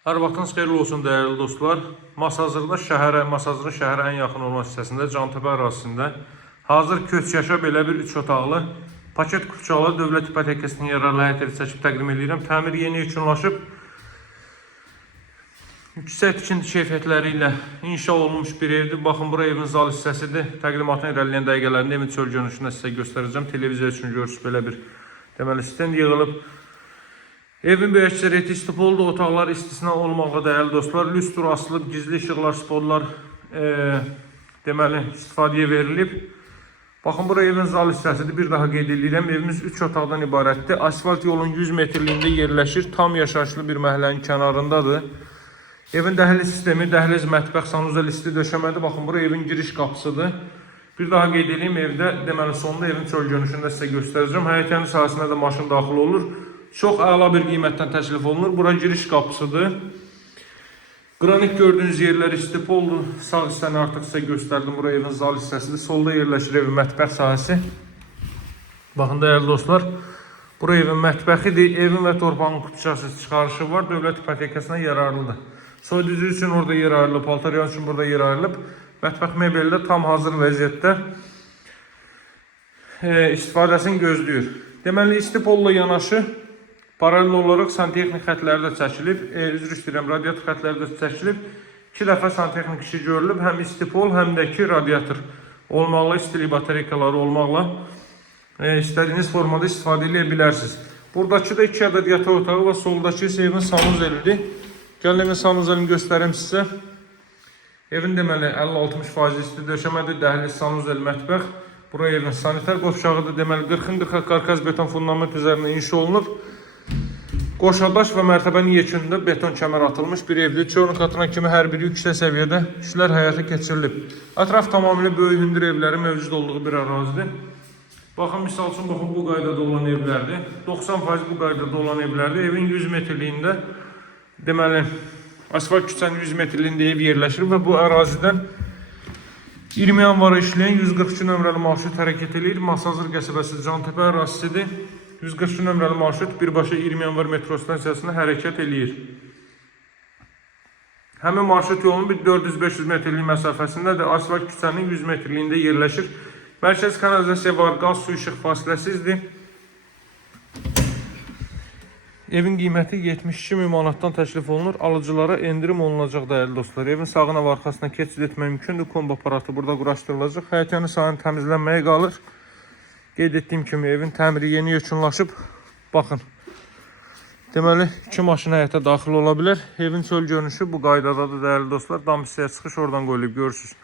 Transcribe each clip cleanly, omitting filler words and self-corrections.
Hər vaxtınız xeyirli olsun dəyərli dostlar. Masazırda Masazırın şəhərə ən yaxın olan hissəsində, Cantəpə ərazisində hazır köç yaşa belə bir 3 otaqlı paket kupçalı dövlət ipotekasının yararlı həyat evi çəkib təqdim edirəm. Təmir yeni yekunlaşıb, yüksək tikinti keyfiyyətləri ilə inşa olunmuş bir evdir. Baxın, bura evin zal hissəsidir. Təqdimatın irəliləyən dəqiqələrində evin çöl görünüşünü sizə göstərəcəm. Televiziya üçün görürsünüz, belə bir deməli stend yığılıb. Evin böyük əksəriyyəti istipoldur, otaqlar istisna olmağa dəyərli dostlar. Lüstr asılıb, gizli işıqlar, spotlar deməli istifadəyə verilib. Baxın, bura evin zal hissəsidir. Bir daha qeyd edirəm. Evimiz 3 otaqdan ibarətdir. Asfalt yolun 100 metrliyində yerləşir. Tam yaşayışlı bir məhəllənin kənarındadır. Evin dəhliz sistemi, dəhliz, mətbəx, sanuzel isti döşəmədir. Baxın, bura evin giriş qapısıdır. Bir daha qeyd edeyim, evdə deməli sonunda evin çöl görünüşünü də sizə göstərəcəm. Həyətyanı sahəsinə də maşın daxil olur. Çox əla bir qiymətdən təklif olunur. Bura giriş qapısıdır. Qranit gördüyünüz yerlər istipoldur. Sağ hissəni artıq sizə göstərdim. Bura evin zal hissəsidir. Solda yerləşir evin mətbəx sahəsi. Baxın dəyərli dostlar, bura evin mətbəxidir. Evin və torpağın kutucası çıxarışı var. Dövlət ipotekasına yararlıdır. Soyuducu üçün orada yer ayrılıb, paltaryan üçün burada yer ayrılıb. Mətbəx mebeli də tam hazır vəziyyətdə istifadəsini gözləyir. Deməli, istipolla yanaşı paralel olaraq santexnik xətləri də çəkilib. Üzr istəyirəm, radiator xətləri də çəkilib. 2 dəfə santexnik işi görülüb. Həm istipol, həm də ki radiator olmaqla, istilik batareykaları olmaqla istədiyiniz formada istifadə edə bilərsiniz. Buradakı da 2 ədəd yataq otağı və soldakı isə evin sanuzelidir. Gəlin evin sanuzelini göstərim sizə. Evin deməli 50-60% isti döşəmədir, dəhliz, sanuzel, mətbəx. Bura evin sanitar qovşağıdır. Deməli 40-40 karkaz beton fundament üzərində inşa olunub. Qoşadaş və mərtəbənin yekununda beton kəmər atılmış bir evdir. Çölün katına kimi hər biri yüksək səviyyədə işlər həyata keçirilib. Ətraf tamamilə böyük hündür evləri mövcud olduğu bir ərazidir. Baxın, misal üçün, baxın, bu qaydada olan evlərdir. 90% bu qaydada olan evlərdir. Evin 100 metrliyində, deməli, asfalt küçənin 100 metrliyində ev yerləşir və bu ərazidən 20 yanvara işləyən 142 nömrəli marşrut hərəkət edir. Masazır qəsəbəsi Cantəpə ərazisidir. 142 nömrəli marşrut birbaşa 20 yanvar metro stansiyasına hərəkət edir. Həmin marşrut yolunun bir 400-500 metrlik məsafəsindədir. Asfalt küçənin 100 metrliyində yerləşir. Mərkəz kanalizasiya var, qaz, su, işıq fasiləsizdir. Evin qiyməti 72.000 manatdan təklif olunur. Alıcılara endirim olunacaq dəyərli dostlar. Evin sağına və arxasına keçid etmək mümkündür. Kombo aparatı burada quraşdırılacaq. Həyətyanı sahəni təmizlənməyə qalır. Qeyd etdiyim kimi evin təmiri yeni yekunlaşıb. Baxın. Deməli 2 maşın həyətə daxil ola bilər. Evin çöl görünüşü bu qaydadadır dəyərli dostlar. Dam hissəyə çıxış oradan qoyulub görürsünüz.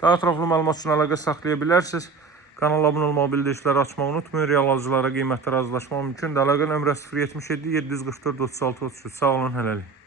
Daha ətraflı məlumat üçün əlaqə saxlaya bilərsiniz. Kanala abunə olmağı, bildirişləri açmağı unutmayın. Real alıcılara qiymətlər razılaşmaq mümkündür. Əlaqə nömrəsi 077 744 36 33. Sağ olun, hələlik.